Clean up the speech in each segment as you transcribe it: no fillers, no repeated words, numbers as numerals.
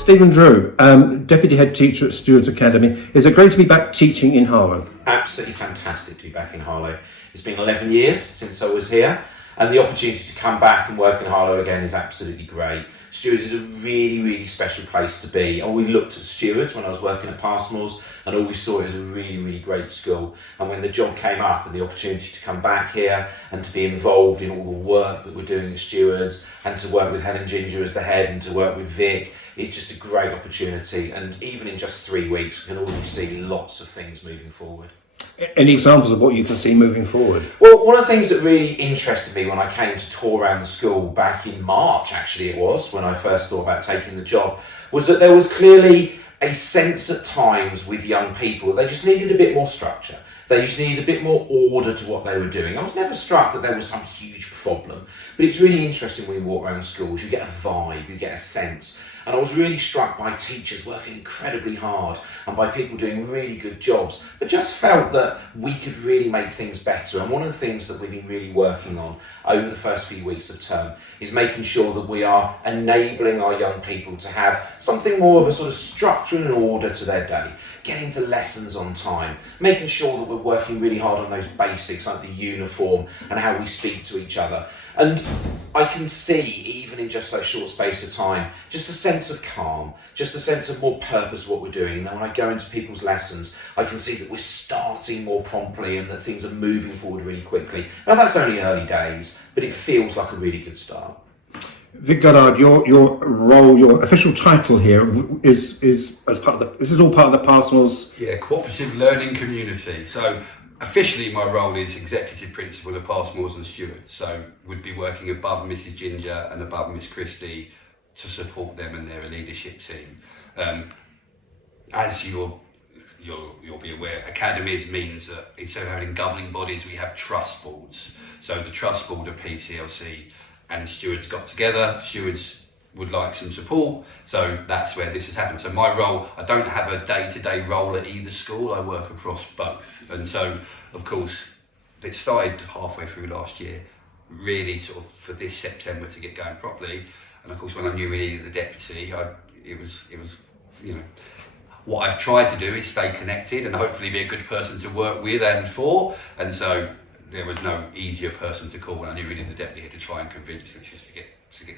Stephen Drew, Deputy Head Teacher at Stewards Academy. Is it great to be back teaching in Harlow? Absolutely fantastic to be back in Harlow. It's been 11 years since I was here, and the opportunity to come back and work in Harlow again is absolutely great. Stewards is a really, really special place to be. I always looked at Stewards when I was working at Passmores and always saw it as a really, really great school. And when the job came up and the opportunity to come back here and to be involved in all the work that we're doing at Stewards and to work with Helen Ginger as the head and to work with Vic, it's just a great opportunity. And even in just 3 weeks, we can already see lots of things moving forward. Any examples of what you can see moving forward? Well, one of the things that really interested me when I came to tour around the school back in March, actually it was, when I first thought about taking the job, was that there was clearly a sense at times with young people, they just needed a bit more structure. They just needed a bit more order to what they were doing. I was never struck that there was some huge problem, but it's really interesting when you walk around schools, you get a vibe, you get a sense. And I was really struck by teachers working incredibly hard and by people doing really good jobs, but just felt that we could really make things better. And one of the things that we've been really working on over the first few weeks of term is making sure that we are enabling our young people to have something more of a sort of structure and order to their day, getting to lessons on time, making sure that we're working really hard on those basics like the uniform and how we speak to each other. And I can see, even in just that short space of time, just a sense of calm, just a sense of more purpose of what we're doing. And then when I go into people's lessons, I can see that we're starting more promptly and that things are moving forward really quickly. Now, that's only early days, but it feels like a really good start. Vic Goddard, your role, your official title here is as part of the. This is all part of the Passmores. Yeah, cooperative learning community. So officially, my role is executive principal of Passmores and Stewards. So would be working above Mrs. Ginger and above Miss Christie to support them and their leadership team. As you'll be aware, academies means that instead of having governing bodies, we have trust boards. So the trust board of PCLC and Stewards got together. Stewards would like some support, so that's where this has happened. So my role, I don't have a day-to-day role at either school, I work across both. And so, of course, it started halfway through last year, really sort of for this September to get going properly. And of course, when I knew we needed the deputy, it was, you know, what I've tried to do is stay connected and hopefully be a good person to work with and for. And so there was no easier person to call when I knew we needed the deputy to try and convince him just to get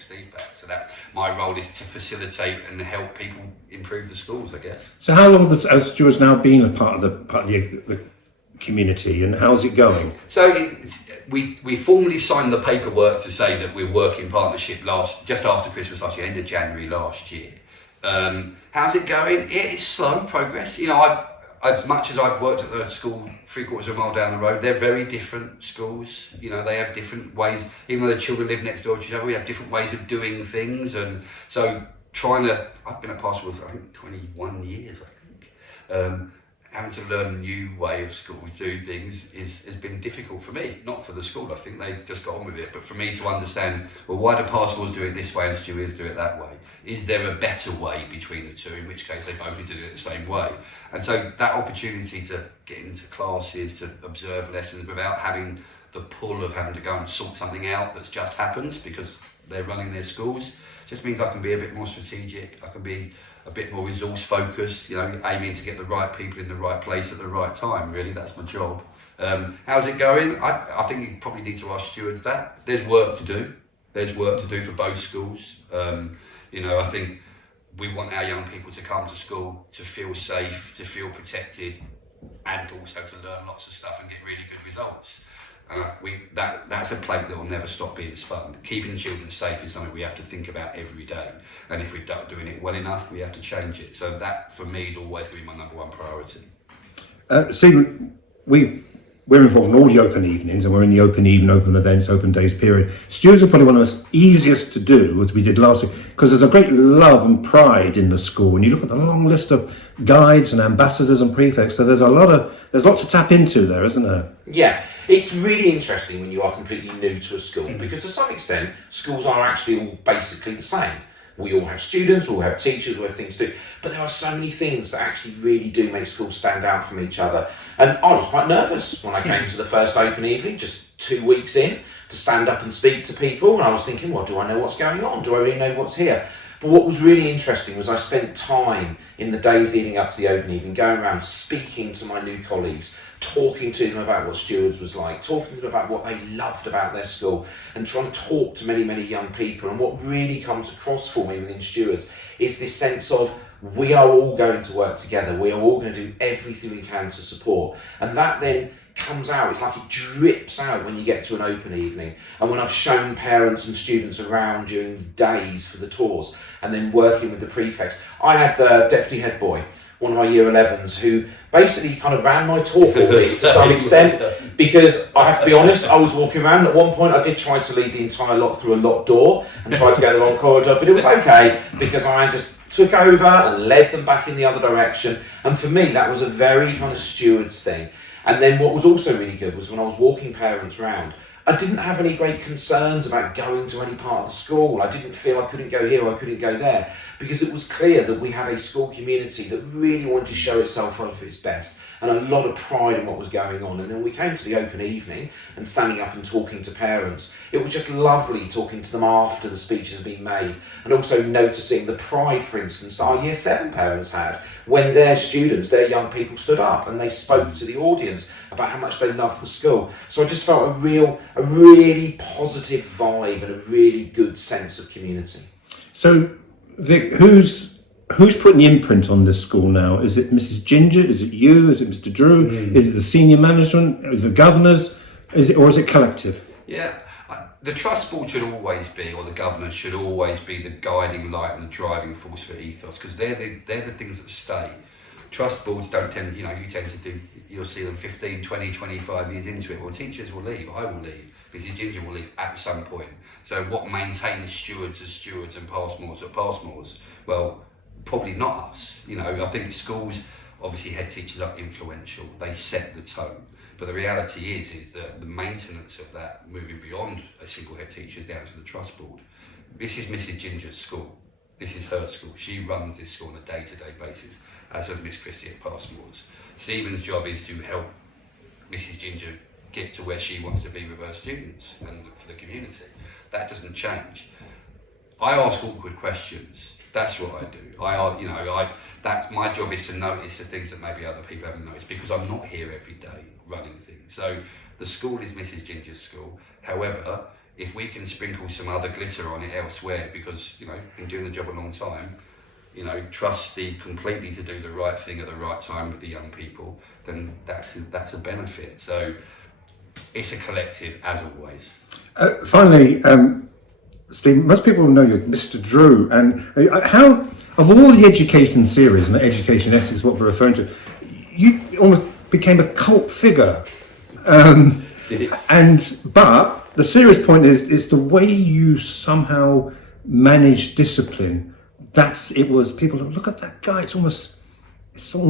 Steve back. So that my role is to facilitate and help people improve the schools, I guess. So how long has Stewards now been a part of the community, and how's it going? So we formally signed the paperwork to say that we're working partnership just after Christmas last year, end of January last year. How's it going? It is slow progress. You know, as much as I've worked at the school 3/4 of a mile down the road, they're very different schools. You know, they have different ways, even though the children live next door to each other, we have different ways of doing things. And so I've been at Passmores, I think 21 years, I think. Having to learn a new way of school, do things has been difficult for me, not for the school. I think they just got on with it, but for me to understand, well, why do Passmores do it this way and Stewards do it that way? Is there a better way between the two, in which case they both do it the same way? And so that opportunity to get into classes, to observe lessons without having the pull of having to go and sort something out that's just happens because they're running their schools, just means I can be a bit more strategic, I can be a bit more resource focused, you know, aiming to get the right people in the right place at the right time. Really, that's my job. How's it going? I think you probably need to ask Stewards that. There's work to do. There's work to do for both schools. You know, I think we want our young people to come to school to feel safe, to feel protected, and also to learn lots of stuff and get really good results. And that's a plate that will never stop being spun. Keeping children safe is something we have to think about every day. And if we're not doing it well enough, we have to change it. So that, for me, is always going to be my number one priority. Stephen, we're involved in all the open evenings, and we're in the open evening, open events, open days period. Stewards are probably one of the easiest to do, as we did last week, because there's a great love and pride in the school. When you look at the long list of guides and ambassadors and prefects, so there's lots to tap into there, isn't there? Yeah, it's really interesting when you are completely new to a school, because to some extent, schools are actually all basically the same. We all have students, we all have teachers, we have things to do, but there are so many things that actually really do make schools stand out from each other. And I was quite nervous when I came to the first open evening, just 2 weeks in, to stand up and speak to people, and I was thinking, well, do I know what's going on? Do I really know what's here? But what was really interesting was I spent time in the days leading up to the open evening going around speaking to my new colleagues, talking to them about what Stewards was like, talking to them about what they loved about their school, and trying to talk to many, many young people. And what really comes across for me within Stewards is this sense of we are all going to work together, we are all going to do everything we can to support. And that then comes out, it's like it drips out when you get to an open evening. And when I've shown parents and students around during the days for the tours, and then working with the prefects. I had the deputy head boy, one of my year 11s, who basically kind of ran my tour for me to some extent, because I have to be honest, I was walking around. At one point I did try to lead the entire lot through a locked door and tried to go the long corridor, but it was okay because I just took over and led them back in the other direction. And for me, that was a very kind of Stewards thing. And then what was also really good was when I was walking parents around, I didn't have any great concerns about going to any part of the school. I didn't feel I couldn't go here or I couldn't go there, because it was clear that we had a school community that really wanted to show itself off its best, and a lot of pride in what was going on. And then we came to the open evening and standing up and talking to parents. It was just lovely talking to them after the speeches had been made, and also noticing the pride, for instance, that our year 7 parents had when their students, their young people, stood up and they spoke to the audience about how much they loved the school. So I just felt a really positive vibe and a really good sense of community. So, Vic, who's putting the imprint on this school now? Is it Mrs. Ginger? Is it you? Is it Mr. Drew? Is it the senior management? Is it the governors? Is it collective? Yeah, the trust board should always be, or the governors should always be, the guiding light and the driving force for ethos, because they're the things that stay. Trust boards don't tend, you tend to do, you'll see them 15, 20, 25 years into it. Well, teachers will leave, I will leave, Mrs. Ginger will leave at some point. So what maintains stewards as stewards and Passmores at Passmores? Well, probably not us. I think schools, obviously head teachers are influential, they set the tone. But the reality is that the maintenance of that, moving beyond a single head teacher, is down to the trust board. This is Mrs. Ginger's school. This is her school. She runs this school on a day-to-day basis, as does Miss Christie at Passmores. Stephen's job is to help Mrs. Ginger get to where she wants to be with her students and for the community. That doesn't change. I ask awkward questions. That's what I do. That's my job, is to notice the things that maybe other people haven't noticed, because I'm not here every day running things. So the school is Mrs. Ginger's school. However, if we can sprinkle some other glitter on it elsewhere, because been doing the job a long time, trust Steve completely to do the right thing at the right time with the young people, then that's a benefit. So it's a collective, as always. Finally, Steve, most people know you, Mr. Drew, and how, of all the education series and the education essays, is what we're referring to, you almost became a cult figure. But the serious point is the way you somehow manage discipline. People look at that guy. It's almost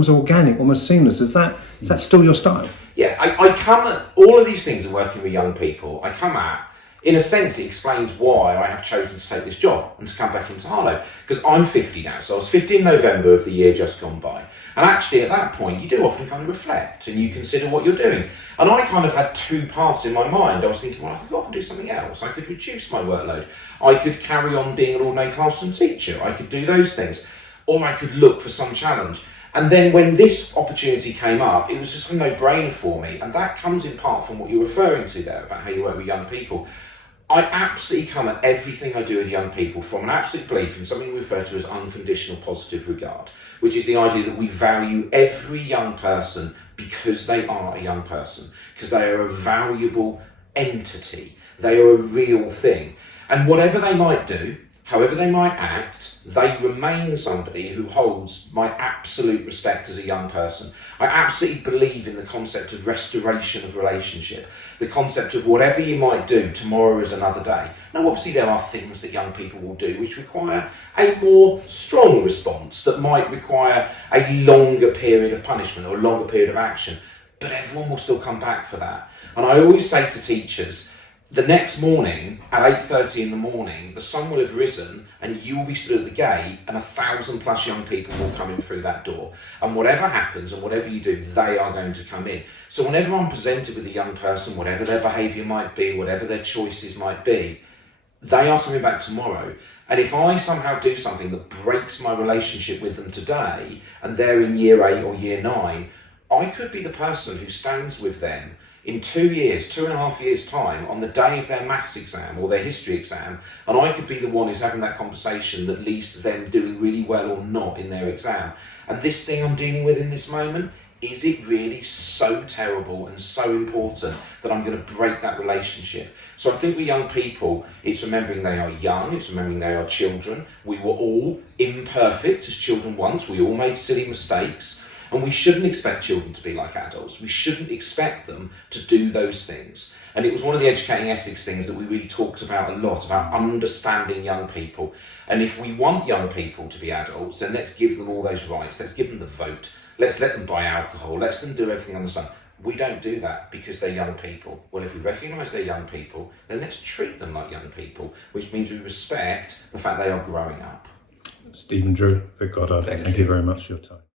organic, almost seamless. Is that still your style? Yeah, I come at all of these things of working with young people. I come at, in a sense, it explains why I have chosen to take this job and to come back into Harlow. Because I'm 50 now, so I was 50 in November of the year just gone by. And actually at that point, you do often kind of reflect and you consider what you're doing. And I kind of had two paths in my mind. I was thinking, well, I could go off and do something else. I could reduce my workload. I could carry on being an ordinary classroom teacher. I could do those things. Or I could look for some challenge. And then when this opportunity came up, it was just a no-brainer for me. And that comes in part from what you're referring to there about how you work with young people. I absolutely come at everything I do with young people from an absolute belief in something we refer to as unconditional positive regard, which is the idea that we value every young person because they are a young person, because they are a valuable entity. They are a real thing. And whatever they might do, however they might act, they remain somebody who holds my absolute respect as a young person. I absolutely believe in the concept of restoration of relationship, the concept of whatever you might do, tomorrow is another day. Now, obviously, there are things that young people will do which require a more strong response, that might require a longer period of punishment or a longer period of action, but everyone will still come back for that. And I always say to teachers, the next morning at 8:30 in the morning, the sun will have risen and you will be stood at the gate and 1,000+ young people will come in through that door. And whatever happens and whatever you do, they are going to come in. So whenever I'm presented with a young person, whatever their behaviour might be, whatever their choices might be, they are coming back tomorrow. And if I somehow do something that breaks my relationship with them today, and they're in year 8 or year 9, I could be the person who stands with them in 2 years, 2.5 years' time, on the day of their maths exam or their history exam, and I could be the one who's having that conversation that leads to them doing really well or not in their exam. And this thing I'm dealing with in this moment, is it really so terrible and so important that I'm going to break that relationship? So I think with young people, it's remembering they are young, it's remembering they are children. We were all imperfect as children once, we all made silly mistakes, and we shouldn't expect children to be like adults. We shouldn't expect them to do those things. And it was one of the Educating Essex things that we really talked about a lot, about understanding young people. And if we want young people to be adults, then let's give them all those rights, let's give them the vote. Let's let them buy alcohol, let's them do everything on the sun. We don't do that because they're young people. Well, if we recognise they're young people, then let's treat them like young people, which means we respect the fact they are growing up. Stephen Drew at Goddard, thank you very much for your time.